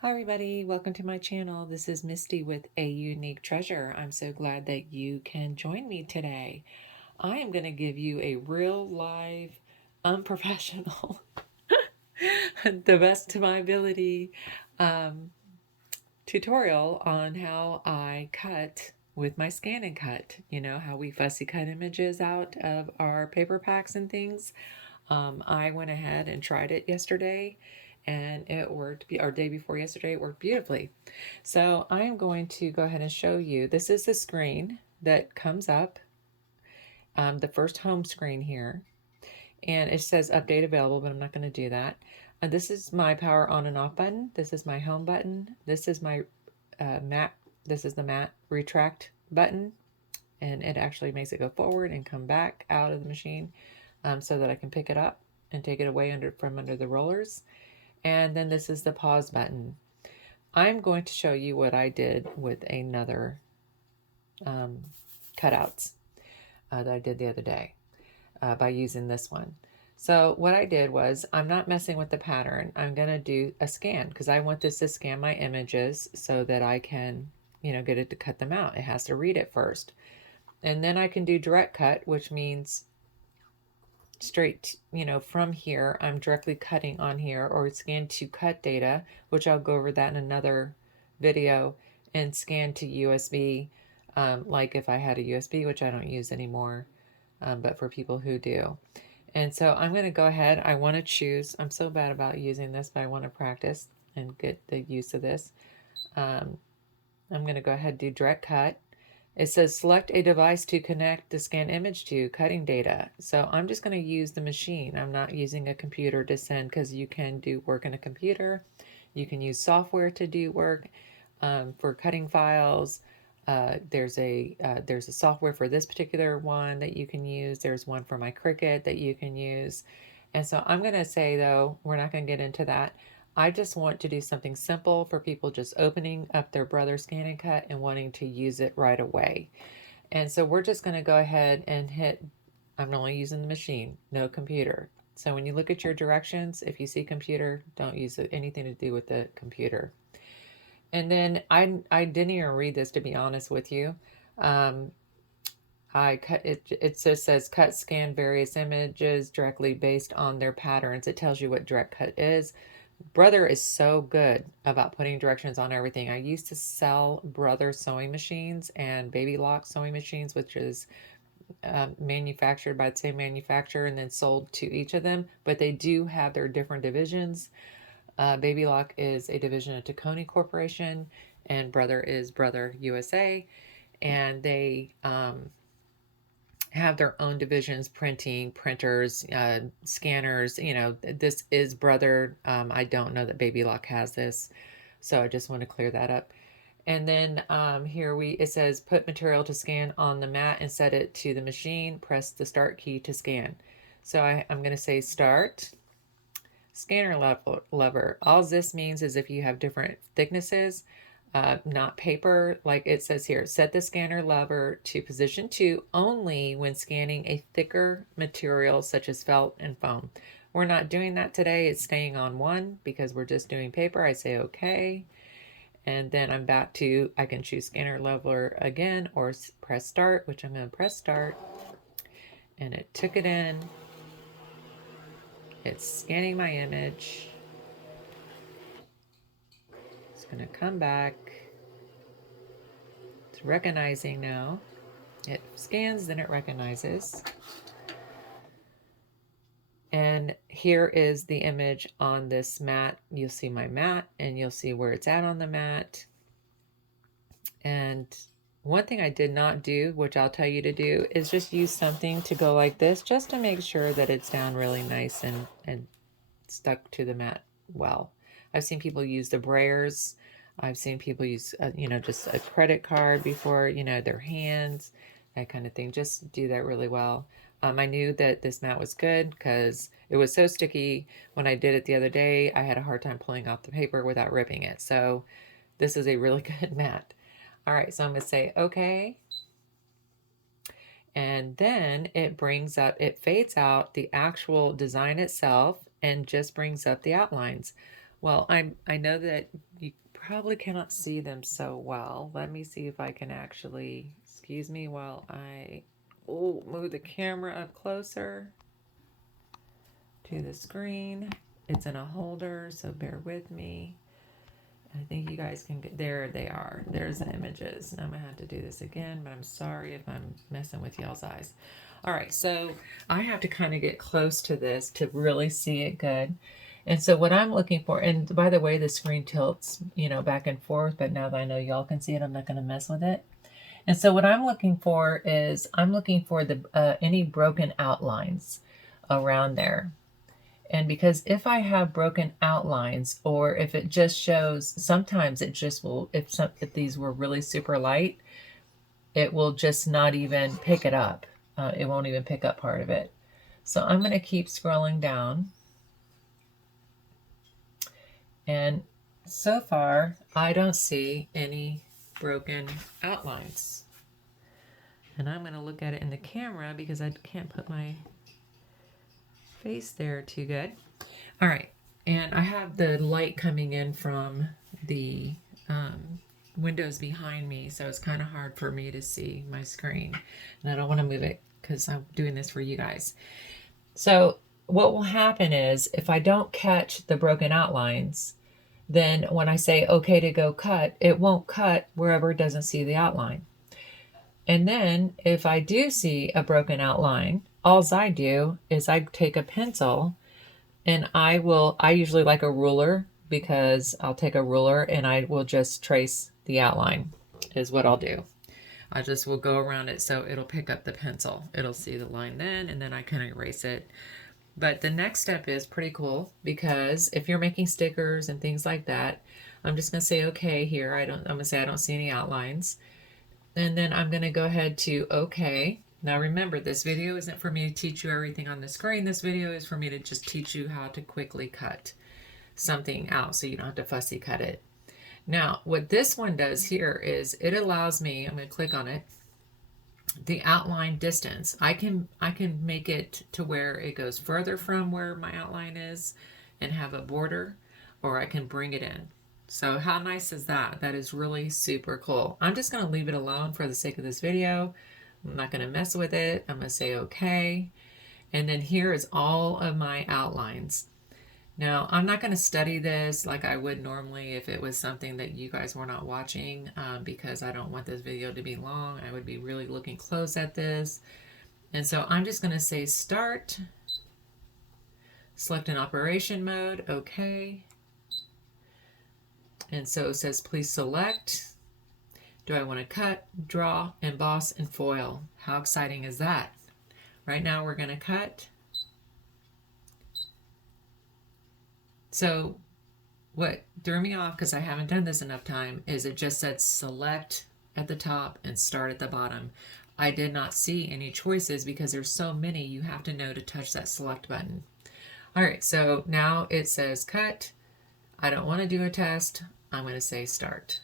Hi everybody, welcome to my channel. This is Misty with A Unique Treasure. I'm so glad that you can join me today. I am going to give you a real live, unprofessional, the best to my ability um, tutorial on how I cut with my Scan and Cut. You know, how we fussy cut images out of our paper packs and things. I went ahead and tried it yesterday and it worked, or day before yesterday, it worked beautifully. So I'm going to go ahead and show you. This is the screen that comes up, the first home screen here, and it says update available, but I'm not going to do that. This is my power on and off button. This is my home button. This is my map. This is the map retract button, and it actually makes it go forward and come back out of the machine so that I can pick it up and take it away from under the rollers. And then this is the pause button. I'm going to show you what I did with another cutouts that I did the other day by using this one. So what I did was, I'm not messing with the pattern. I'm going to do a scan because I want this to scan my images so that I can, get it to cut them out. It has to read it first. And then I can do direct cut, which means straight, from here, I'm directly cutting on here, or scan to cut data, which I'll go over that in another video, and scan to USB, like if I had a USB, which I don't use anymore, but for people who do. And so I'm going to go ahead. I want to choose, I'm so bad about using this, but I want to practice and get the use of this. I'm going to go ahead and do direct cut. It says select a device to connect the scan image to cutting data. So I'm just going to use the machine. I'm not using a computer to send, because you can do work in a computer. You can use software to do work for cutting files. There's a software for this particular one that you can use. There's one for my Cricut that you can use. And so I'm going to say, though, we're not going to get into that. I just want to do something simple for people just opening up their Brother Scan and Cut and wanting to use it right away. And so we're just going to go ahead and hit, I'm only using the machine, no computer. So when you look at your directions, if you see computer, don't use anything to do with the computer. And then I didn't even read this, to be honest with you. I cut it. It just says cut scan various images directly based on their patterns. It tells you what direct cut is. Brother is so good about putting directions on everything. I used to sell Brother sewing machines and Baby Lock sewing machines, which is manufactured by the same manufacturer and then sold to each of them. But they do have their different divisions. Baby Lock is a division of Tacony Corporation, and Brother is Brother USA, and they have their own divisions: printing, printers, scanners. This is Brother. I don't know that Baby Lock has this, so I just want to clear that up. And then here it says put material to scan on the mat and set it to the machine. Press the start key to scan. So I'm going to say start. Scanner lever. All this means is if you have different thicknesses, not paper, like it says here, set the scanner lever to position 2 only when scanning a thicker material such as felt and foam. We're not doing that today. It's staying on 1 because we're just doing paper. I say okay. And then I'm back to, I can choose scanner lever again or press start, which I'm going to press start. And it took it in. It's scanning my image. It's going to come back. It's recognizing now. It scans, then it recognizes. And here is the image on this mat. You'll see my mat, and you'll see where it's at on the mat. And one thing I did not do, which I'll tell you to do, is just use something to go like this, just to make sure that it's down really nice and stuck to the mat well. I've seen people use the brayers. I've seen people use, just a credit card before, their hands, that kind of thing. Just do that really well. I knew that this mat was good because it was so sticky. When I did it the other day, I had a hard time pulling off the paper without ripping it. So this is a really good mat. All right, so I'm going to say okay. And then it fades out the actual design itself and just brings up the outlines. Well, I know that you probably cannot see them so well. Let me see if I can actually, excuse me while I move the camera up closer to the screen. It's in a holder, so bear with me. I think you guys can get, there they are. There's the images. Now I'm gonna have to do this again, but I'm sorry if I'm messing with y'all's eyes. All right, so I have to kind of get close to this to really see it good. And so what I'm looking for, and by the way, the screen tilts, back and forth, but now that I know y'all can see it, I'm not gonna mess with it. And so what I'm looking for is I'm looking for the any broken outlines around there. And because if I have broken outlines, or if it just shows, sometimes it just will, if these were really super light, it will just not even pick it up. It won't even pick up part of it. So I'm going to keep scrolling down. And so far, I don't see any broken outlines. And I'm going to look at it in the camera because I can't put my face there too good. All right, and I have the light coming in from the windows behind me, so it's kind of hard for me to see my screen. And I don't want to move it because I'm doing this for you guys. So what will happen is if I don't catch the broken outlines, then when I say okay to go cut, it won't cut wherever it doesn't see the outline. And then if I do see a broken outline, all I do is I take a pencil and I usually like a ruler, because I'll take a ruler and I will just trace the outline is what I'll do. I just will go around it so it'll pick up the pencil. It'll see the line then, and then I can erase it. But the next step is pretty cool, because if you're making stickers and things like that, I'm just going to say okay here. I'm going to say I don't see any outlines. And then I'm going to go ahead to okay. Now remember, this video isn't for me to teach you everything on the screen. This video is for me to just teach you how to quickly cut something out so you don't have to fussy cut it. Now, what this one does here is it allows me, I'm going to click on it, the outline distance. I can make it to where it goes further from where my outline is and have a border, or I can bring it in. So how nice is that? That is really super cool. I'm just going to leave it alone for the sake of this video. I'm not going to mess with it. I'm going to say okay. And then here is all of my outlines. Now, I'm not going to study this like I would normally if it was something that you guys were not watching, because I don't want this video to be long. I would be really looking close at this. And so I'm just going to say start, select an operation mode, okay. And so it says, please select. Do I want to cut, draw, emboss, and foil? How exciting is that? Right now we're going to cut. So what threw me off, because I haven't done this enough time, is it just said select at the top and start at the bottom. I did not see any choices because there's so many you have to know to touch that select button. All right, so now it says cut. I don't want to do a test. I'm going to say start.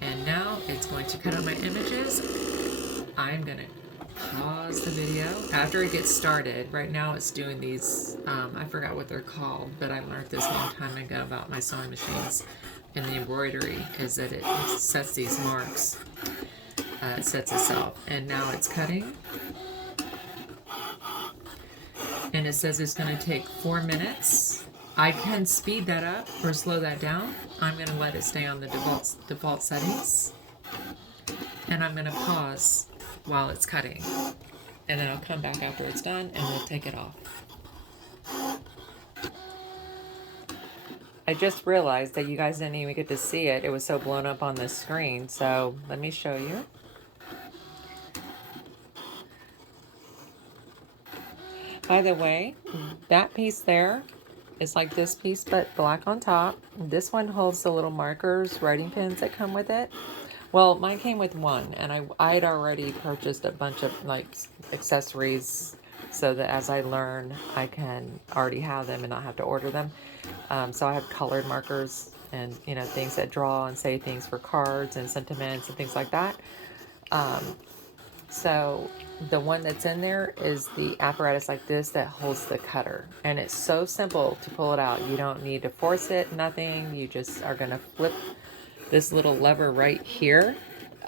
And now it's going to cut on my images. I'm going to pause the video after it gets started. Right now it's doing these, I forgot what they're called, but I learned this a long time ago about my sewing machines and the embroidery, is that it sets these marks. It sets itself. And now it's cutting. And it says it's going to take 4 minutes. I can speed that up or slow that down. I'm going to let it stay on the default settings. And I'm going to pause while it's cutting. And then I'll come back after it's done and we'll take it off. I just realized that you guys didn't even get to see it. It was so blown up on the screen. So let me show you. By the way, that piece there is like this piece, but black on top. This one holds the little markers, writing pens that come with it. Well, mine came with one, and I'd already purchased a bunch of like accessories so that as I learn, I can already have them and not have to order them. So I have colored markers and, things that draw and say things for cards and sentiments and things like that. So the one that's in there is the apparatus like this that holds the cutter. And it's so simple to pull it out. You don't need to force it, nothing. You just are going to flip this little lever right here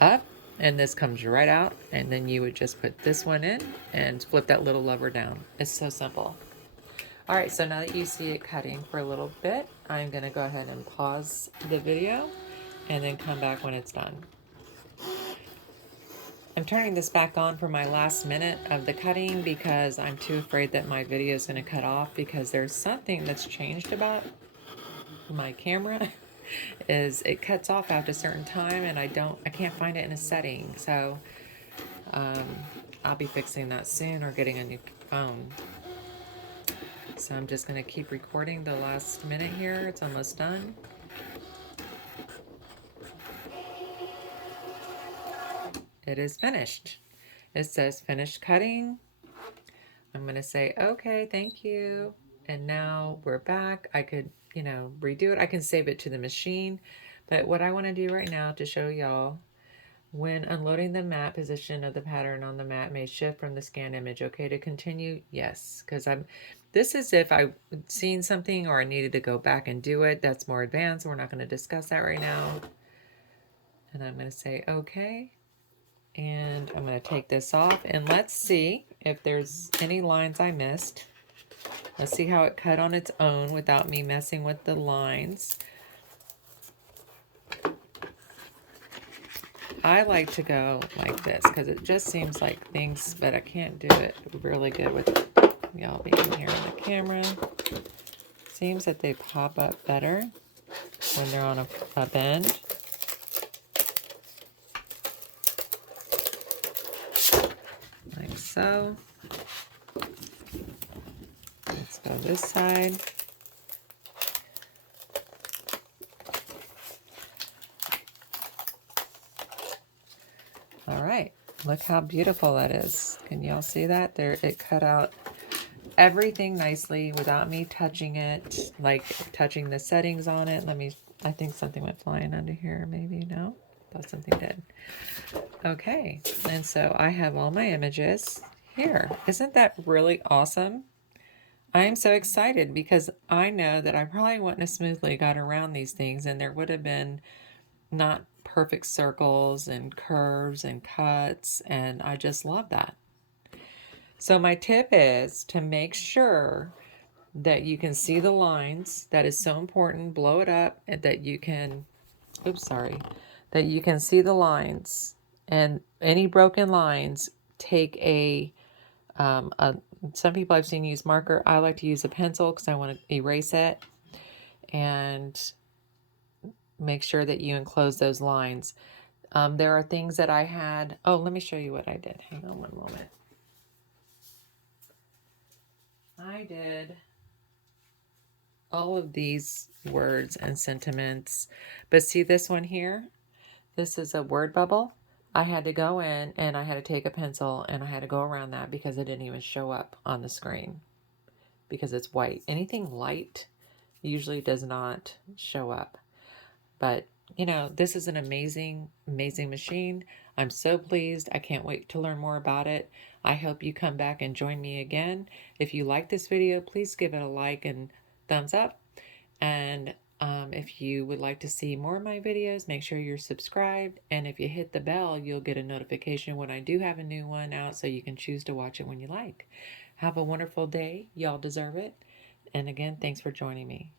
up, and this comes right out. And then you would just put this one in and flip that little lever down. It's so simple. All right, so now that you see it cutting for a little bit, I'm going to go ahead and pause the video and then come back when it's done. I'm turning this back on for my last minute of the cutting because I'm too afraid that my video is going to cut off, because there's something that's changed about my camera is it cuts off after a certain time, and I can't find it in a setting. So I'll be fixing that soon, or getting a new phone. So I'm just going to keep recording the last minute here. It's almost done. It is finished. It says finished cutting. I'm going to say, okay, thank you. And now we're back. I could, redo it. I can save it to the machine. But what I want to do right now to show y'all, when unloading the mat, position of the pattern on the mat may shift from the scanned image. Okay to continue? Yes, because this is if I've seen something or I needed to go back and do it. That's more advanced. We're not going to discuss that right now. And I'm going to say, okay. And I'm going to take this off, and let's see if there's any lines I missed. Let's see how it cut on its own without me messing with the lines. I like to go like this because it just seems like things, but I can't do it really good with y'all being here on the camera. Seems that they pop up better when they're on a bend. Like so. Let's go this side. All right, look how beautiful that is. Can y'all see that? There, it cut out everything nicely without me touching it, like touching the settings on it. I think something went flying under here, maybe. No? Thought something did. Okay, and so I have all my images here. Isn't that really awesome? I am so excited because I know that I probably wouldn't have smoothly got around these things, and there would have been not perfect circles and curves and cuts, and I just love that. So my tip is to make sure that you can see the lines. That is so important. Blow it up, and that you can, that you can see the lines, and any broken lines, take some people I've seen use marker. I like to use a pencil because I want to erase it, and make sure that you enclose those lines. There are things that I had. Oh, let me show you what I did. Hang on one moment. I did all of these words and sentiments, but see this one here? This is a word bubble. I had to go in and I had to take a pencil and I had to go around that because it didn't even show up on the screen because it's white. Anything light usually does not show up. But, this is an amazing, amazing machine. I'm so pleased. I can't wait to learn more about it. I hope you come back and join me again. If you like this video, please give it a like and thumbs up. And if you would like to see more of my videos, make sure you're subscribed. And if you hit the bell, you'll get a notification when I do have a new one out, so you can choose to watch it when you like. Have a wonderful day. Y'all deserve it. And again, thanks for joining me.